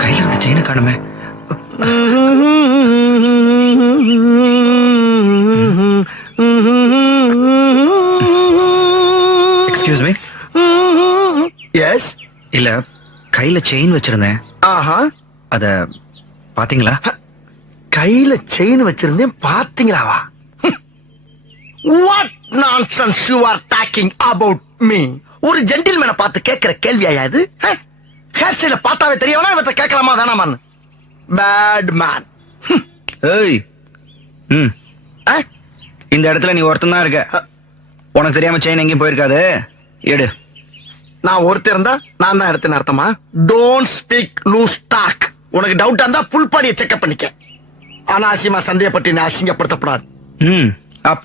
கையில அந்த செயினை காணுமே. Excuse me. எஸ். இல்ல, கையில செயின் வச்சிருந்தேன். ஆஹா. அத பாத்தீங்களா? கையில செயின் வச்சிருந்தேன், பாத்தீங்களாவா? What nonsense you are talking about me? ஒரு ஜென்டில்மேனை பார்த்து கேட்கிற கேள்வியா இது? ஹேர் ஸ்டைல பார்த்தாவே தெரியவனா இவற்றை கேட்கலாமா வேணாமான்னு? Bad man. ஏய், இந்த இடத்துல நீ ஒருத்தன் தான் இருக்க. உனக்கு தெரியாம செயின் எங்கேயும் போயிருக்காது. எடு. நான் ஒருத்தர் இருந்தா நான் தான் எடுத்தேன்னு அர்த்தமா? Don't speak loose talk. உனக்கு டவுட்டா இருந்தா புல் பாடியை செக்அப் பண்ணிக்க. அனாவசியமா சந்தேகப்பட்டு நான் அசிங்கப்படுத்தப்படாது. அப்